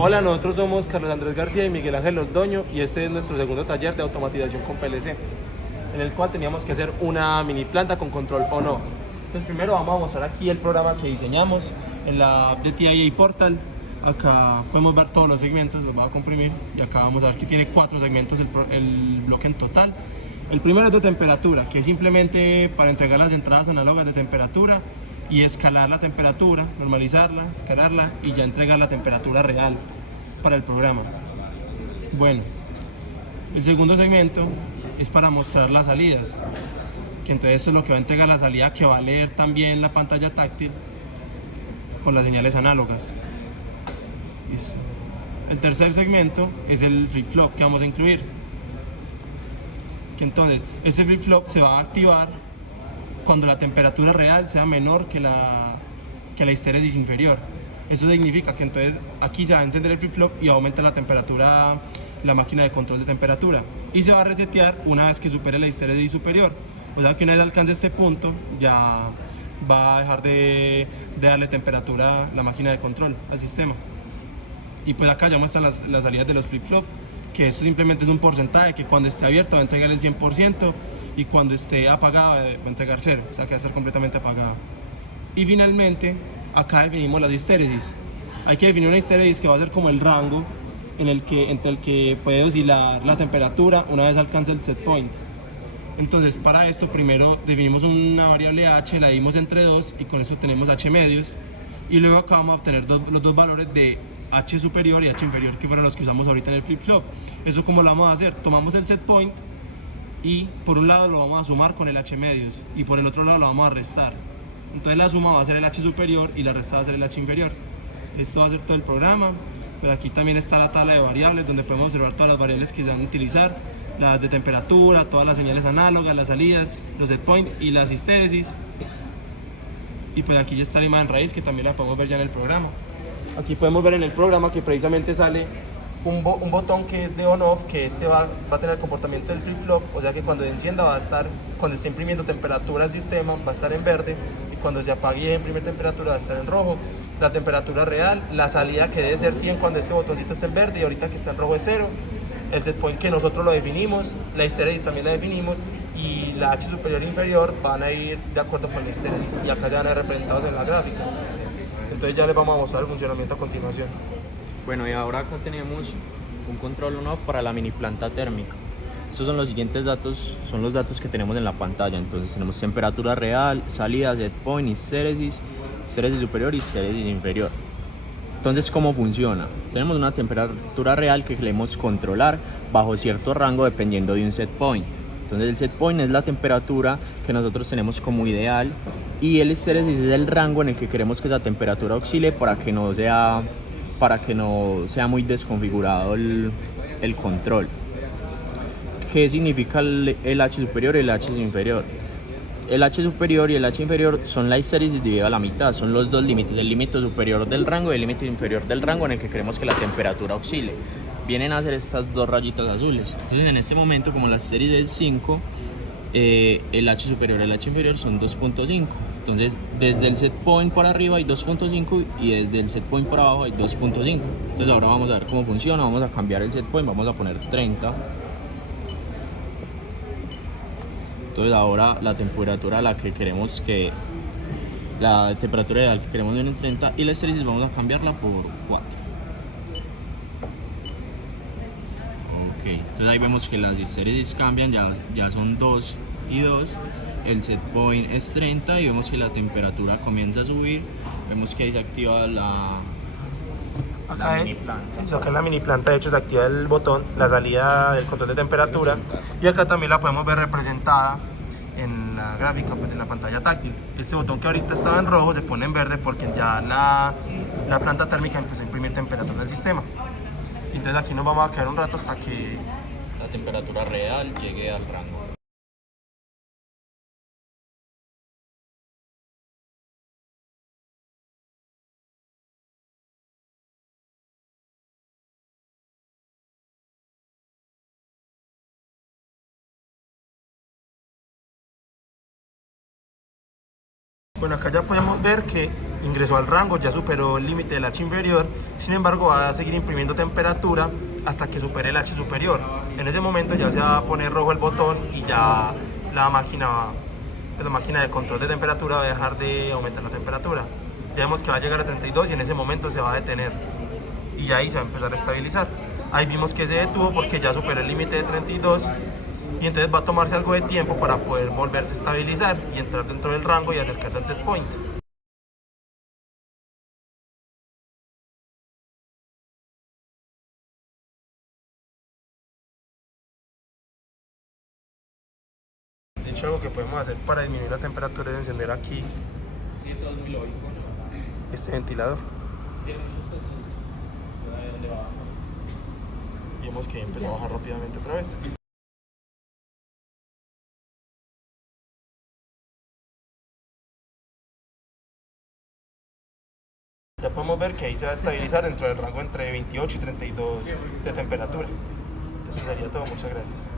Hola, nosotros somos Carlos Andrés García y Miguel Ángel Ordoño y este es nuestro segundo taller de automatización con PLC, en el cual teníamos que hacer una mini planta con control on-off. Entonces primero vamos a mostrar aquí el programa que diseñamos en la app de TIA Portal. Acá podemos ver todos los segmentos, los voy a comprimir y acá vamos a ver que tiene 4 segmentos el bloque en total. El primero es de temperatura, que es simplemente para entregar las entradas análogas de temperatura y escalar la temperatura, normalizarla, escalarla y ya entregar la temperatura real para el programa. Bueno, el segundo segmento es para mostrar las salidas, que entonces eso es lo que va a entregar la salida, que va a leer también la pantalla táctil con las señales análogas. Eso. El tercer segmento es el flip-flop que vamos a incluir, que entonces ese flip-flop se va a activar cuando la temperatura real sea menor que la histéresis inferior. Eso significa que entonces aquí se va a encender el flip-flop y aumenta la temperatura, la máquina de control de temperatura, y se va a resetear una vez que supere la histéresis superior. O sea que una vez alcance este punto ya va a dejar de darle temperatura la máquina de control al sistema. Y pues acá ya muestran las salidas de los flip-flops, que esto simplemente es un porcentaje, que cuando esté abierto va a entregar el 100% y cuando esté apagado va a entregar 0, o sea que va a estar completamente apagado. Y finalmente, acá definimos las histéresis. Hay que definir una histéresis que va a ser como el rango entre el que puede oscilar la temperatura una vez alcance el set point. Entonces, para esto primero definimos una variable h, la dimos entre 2 y con eso tenemos h medios. Y luego acá vamos a obtener los dos valores de h superior y h inferior, que fueron los que usamos ahorita en el flip-flop. Eso, ¿cómo lo vamos a hacer? Tomamos el set point y por un lado lo vamos a sumar con el h medios y por el otro lado lo vamos a restar. Entonces la suma va a ser el h superior y la resta va a ser el h inferior. Esto va a ser todo el programa. Pues aquí también está la tabla de variables donde podemos observar todas las variables que se van a utilizar, las de temperatura, todas las señales análogas, las salidas, los set point y las histéresis. Y pues aquí ya está la imagen raíz, que también la podemos ver ya en el programa. Aquí podemos ver en el programa que precisamente sale un botón que es de on-off, que este va a tener el comportamiento del flip-flop, o sea que cuando encienda va a estar, cuando esté imprimiendo temperatura al sistema, va a estar en verde, y cuando se apague y deje imprimir temperatura va a estar en rojo. La temperatura real, la salida que debe ser 100 cuando este botoncito esté en verde y ahorita que está en rojo es 0. El set point que nosotros lo definimos, la histéresis también la definimos, y la h superior e inferior van a ir de acuerdo con la histéresis y acá se van a ver representados en la gráfica. Entonces ya les vamos a mostrar el funcionamiento a continuación. Bueno, y ahora acá tenemos un control on-off para la mini planta térmica. Estos son los siguientes datos, son los datos que tenemos en la pantalla. Entonces tenemos temperatura real, salida, set point, histéresis, histéresis superior y histéresis inferior. Entonces, ¿cómo funciona? Tenemos una temperatura real que queremos controlar bajo cierto rango dependiendo de un set point. Entonces el set point es la temperatura que nosotros tenemos como ideal y el histéresis es el rango en el que queremos que esa temperatura oscile para que no sea muy desconfigurado el control. ¿Qué significa el H superior y el H inferior? El H superior y el H inferior son la histéresis dividida a la mitad, son los dos límites, el límite superior del rango y el límite inferior del rango en el que queremos que la temperatura oscile. Vienen a ser estas dos rayitas azules. Entonces en este momento, como la histéresis es 5, el H superior y el H inferior son 2.5. Entonces desde el set point para arriba hay 2.5 y desde el set point para abajo hay 2.5. Entonces ahora vamos a ver cómo funciona. Vamos a cambiar el set point, vamos a poner 30. Entonces ahora la temperatura a la que queremos que la temperatura ideal que queremos en 30 y la histéresis vamos a cambiarla por 4. Ok, entonces ahí vemos que las histéresis cambian, ya son 2 y 2. El set point es 30 y vemos que la temperatura comienza a subir. Vemos que ahí se activa la mini planta. Eso, acá en la mini planta de hecho se activa el botón, la salida del control de temperatura, y acá también la podemos ver representada en la gráfica, pues en la pantalla táctil. Este botón que ahorita estaba en rojo se pone en verde porque ya la planta térmica empezó a imprimir temperatura del sistema. Entonces aquí nos vamos a quedar un rato hasta que La temperatura real llegue al rango. Bueno, acá ya podemos ver que ingresó al rango, ya superó el límite del H inferior, sin embargo va a seguir imprimiendo temperatura hasta que supere el H superior. En ese momento ya se va a poner rojo el botón y ya la máquina de control de temperatura va a dejar de aumentar la temperatura. Ya vemos que va a llegar a 32 y en ese momento se va a detener y ahí se va a empezar a estabilizar. Ahí vimos que se detuvo porque ya superó el límite de 32 y entonces va a tomarse algo de tiempo para poder volverse a estabilizar y entrar dentro del rango y acercarse al set point. De hecho, algo que podemos hacer para disminuir la temperatura es encender aquí este ventilador. Y vemos que empezó a bajar rápidamente otra vez. Ya podemos ver que ahí se va a estabilizar dentro del rango entre 28 y 32 de temperatura. Entonces, eso sería todo. Muchas gracias.